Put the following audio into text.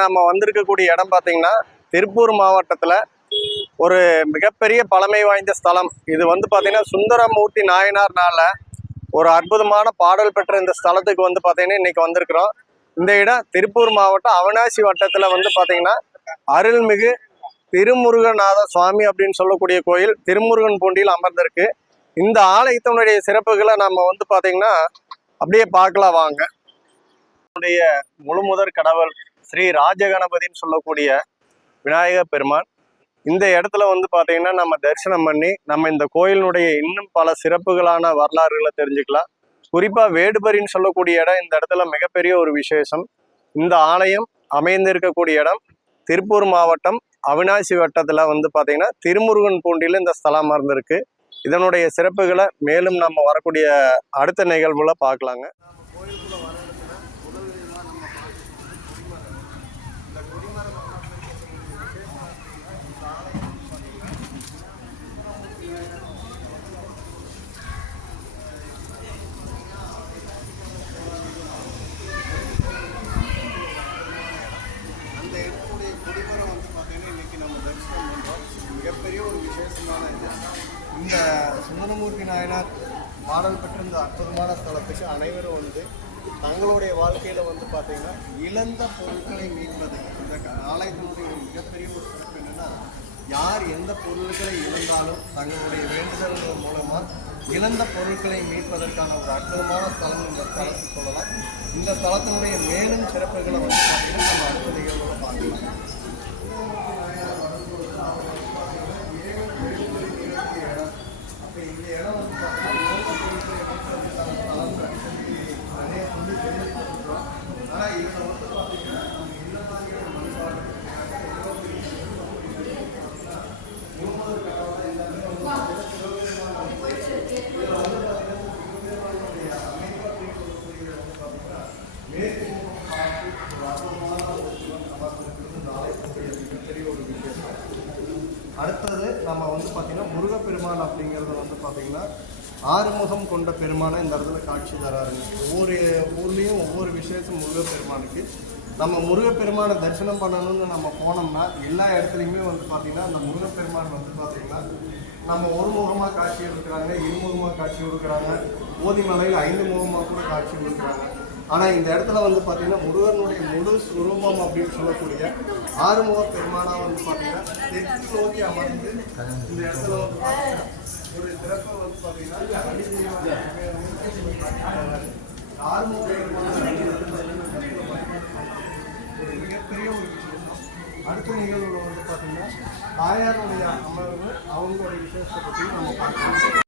நம்ம வந்திருக்கக்கூடிய இடம் பார்த்தீங்கன்னா திருப்பூர் மாவட்டத்தில் ஒரு மிகப்பெரிய பழமை வாய்ந்த ஸ்தலம். இது பார்த்தீங்கன்னா சுந்தரமூர்த்தி நாயனார்னால ஒரு அற்புதமான பாடல் பெற்ற இந்த ஸ்தலத்துக்கு பார்த்தீங்கன்னா இன்னைக்கு வந்திருக்கிறோம். இந்த இடம் திருப்பூர் மாவட்டம் அவினாசி வட்டத்தில் பார்த்தீங்கன்னா அருள்மிகு திருமுருகநாத சுவாமி அப்படின்னு சொல்லக்கூடிய கோயில் திருமுருகன் பூண்டியில் அமர்ந்திருக்கு. இந்த ஆலயத்தினுடைய சிறப்புகளை நம்ம பார்த்தீங்கன்னா அப்படியே பார்க்கலாம் வாங்க. முழுமுதற் கடவுள் ஸ்ரீ ராஜகணபதினு சொல்லக்கூடிய விநாயகர் பெருமான் இந்த இடத்துல பார்த்தீங்கன்னா நம்ம தரிசனம் பண்ணி நம்ம இந்த கோயிலினுடைய இன்னும் பல சிறப்புகளான வரலாறுகளை தெரிஞ்சுக்கலாம். குறிப்பாக வேடுபரின்னு சொல்லக்கூடிய இடம் இந்த இடத்துல மிகப்பெரிய ஒரு விசேஷம். இந்த ஆலயம் அமைந்திருக்கக்கூடிய இடம் திருப்பூர் மாவட்டம் அவினாசி வட்டத்தில் பார்த்தீங்கன்னா திருமுருகன் பூண்டியில் இந்த ஸ்தலம் அமர்ந்திருக்கு. இதனுடைய சிறப்புகளை மேலும் நம்ம வரக்கூடிய அடுத்த நிகழ்வுல பார்க்கலாங்க. மிகப்பெரிய ஒரு விசேஷமான இந்த சுந்தரமூர்த்தி நாயனார் பாடல் பெற்ற இந்த அற்புதமான ஸ்தலத்துக்கு அனைவரும் தங்களுடைய வாழ்க்கையில் பார்த்தீங்கன்னா இழந்த பொருட்களை மீட்பது. இந்த ஆலயத்தினுடைய மிகப்பெரிய ஒரு சிறப்பு என்னென்னா, யார் எந்த பொருட்களை இழந்தாலும் தங்களுடைய வேண்டுதல்கள் மூலமாக இழந்த பொருட்களை மீட்பதற்கான ஒரு அற்புதமான ஸ்தலம் இந்த ஸ்தலத்தை சொல்லலாம். இந்த ஸ்தலத்தினுடைய மேலும் சிறப்புகளை பார்த்தீங்கன்னா நம்ம அடுத்த நிகழ்வுகளை பார்க்கலாம். அடுத்தது நம்ம பார்த்தீங்கன்னா முருகப்பெருமான் அப்படிங்கிறது பார்த்தீங்கன்னா ஆறுமுகம் கொண்ட பெருமானை இந்த இடத்துல காட்சி தராருங்க. ஒவ்வொரு ஊர்லேயும் ஒவ்வொரு விசேஷம் முருகப்பெருமானுக்கு. நம்ம முருகப்பெருமானை தரிசனம் பண்ணணும்னு நம்ம போனோம்னா எல்லா இடத்துலையுமே பார்த்தீங்கன்னா அந்த முருகப்பெருமான் பார்த்தீங்கன்னா நம்ம ஒரு முகமாக காட்சி கொடுக்குறாங்க, இருமுகமாக காட்சி கொடுக்குறாங்க, போதிமலையில் 5 முகமாக கூட காட்சி கொடுக்குறாங்க. ஆனால் இந்த இடத்துல பார்த்தீங்கன்னா முருகனுடைய முழு சுரூபம் அப்படின்னு சொல்லக்கூடிய ஆறுமுக பெருமானாக பார்த்தீங்கன்னா தெற்கு நோக்கி அமர்ந்து இந்த இடத்துல ஒரு சிறப்பு பார்த்தீங்கன்னா ஆறுமுக ஒரு மிகப்பெரிய ஒரு விசேஷம். அடுத்த நிகழ்வுகள் பார்த்தீங்கன்னா தாயாருடைய அமர்வு அவங்களுடைய விசேஷத்தை பற்றி நம்ம பார்க்கலாம்.